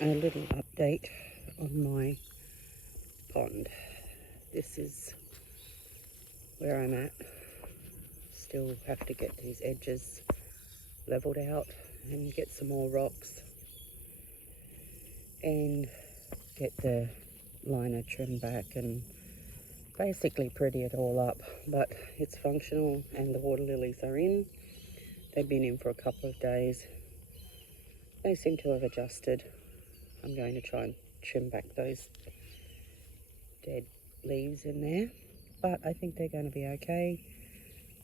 a little update on my pond. This is where I'm at. Still have to get these edges leveled out and get some more rocks and get the liner trimmed back and basically pretty it all up. But it's functional and the water lilies are in. They've been in for a couple of days. They seem to have adjusted. I'm going to try and trim back those dead leaves in there, but I think they're going to be okay.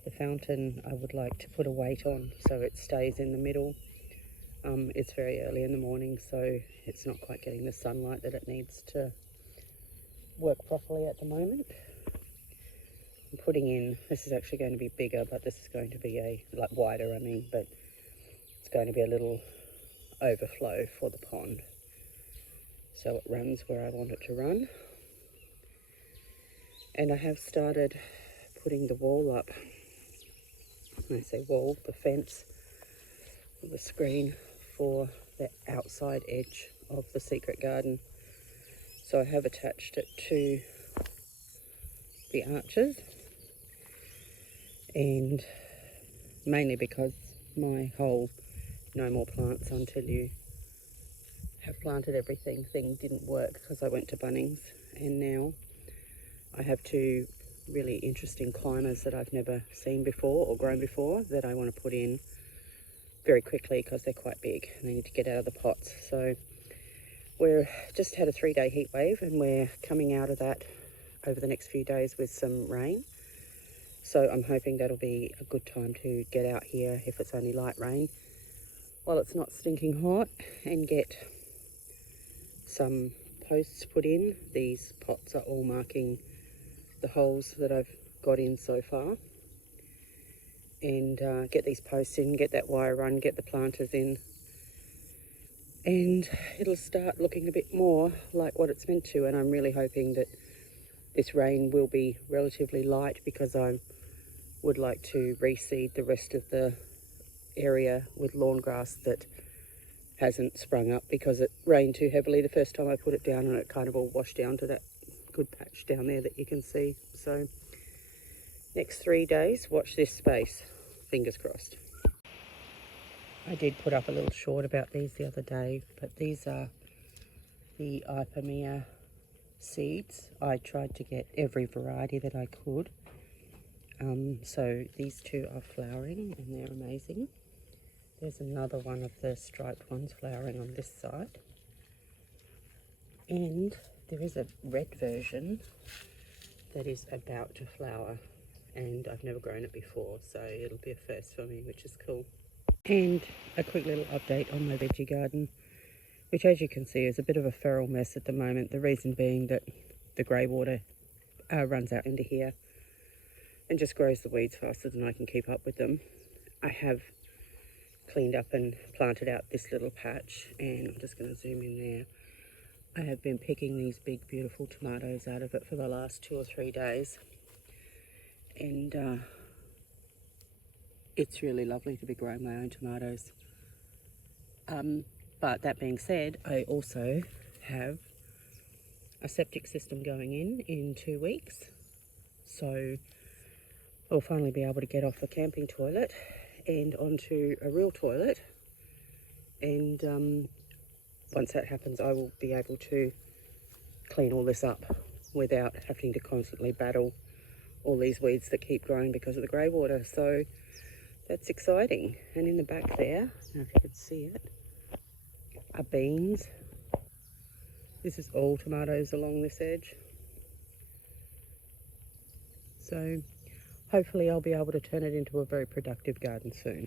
The fountain I would like to put a weight on so it stays in the middle. It's very early in the morning, so it's not quite getting the sunlight that it needs to work properly at the moment. I'm putting in, this is actually going to be bigger, but this is going to be wider, but it's going to be a little overflow for the pond, so it runs where I want it to run. And I have started putting the wall up. When I say wall, the fence, the screen for the outside edge of the secret garden. So I have attached it to the arches, and mainly because my whole no more plants until you have planted everything thing didn't work because I went to Bunnings, and now I have two really interesting climbers that I've never seen before or grown before that I want to put in very quickly because they're quite big and they need to get out of the pots. So we've just had a 3-day heat wave and we're coming out of that over the next few days with some rain. So I'm hoping that'll be a good time to get out here if it's only light rain while it's not stinking hot and get some posts put in. These pots are all marking the holes that I've got in so far, and get these posts in, get that wire run, get the planters in, and it'll start looking a bit more like what it's meant to. And I'm really hoping that this rain will be relatively light because I would like to reseed the rest of the area with lawn grass that hasn't sprung up because it rained too heavily the first time I put it down, and it kind of all washed down to that good patch down there that you can see. So next 3 days, watch this space, fingers crossed. I did put up a little short about these the other day, but these are the ipomea seeds. I tried to get every variety that I could. So these two are flowering and they're amazing. There's another one of the striped ones flowering on this side, and there is a red version that is about to flower, and I've never grown it before, so it'll be a first for me, which is cool. And a quick little update on my veggie garden, which as you can see is a bit of a feral mess at the moment. The reason being that the grey water runs out into here and just grows the weeds faster than I can keep up with them. I have cleaned up and planted out this little patch, and I'm just going to zoom in there. I have been picking these big beautiful tomatoes out of it for the last 2 or 3 days, and it's really lovely to be growing my own tomatoes. But that being said, I also have a septic system going in 2 weeks, so I'll finally be able to get off the camping toilet and onto a real toilet, and once that happens I will be able to clean all this up without having to constantly battle all these weeds that keep growing because of the grey water. So that's exciting. And in the back there, I don't know if you can see it, are beans. This is all tomatoes along this edge. So hopefully I'll be able to turn it into a very productive garden soon.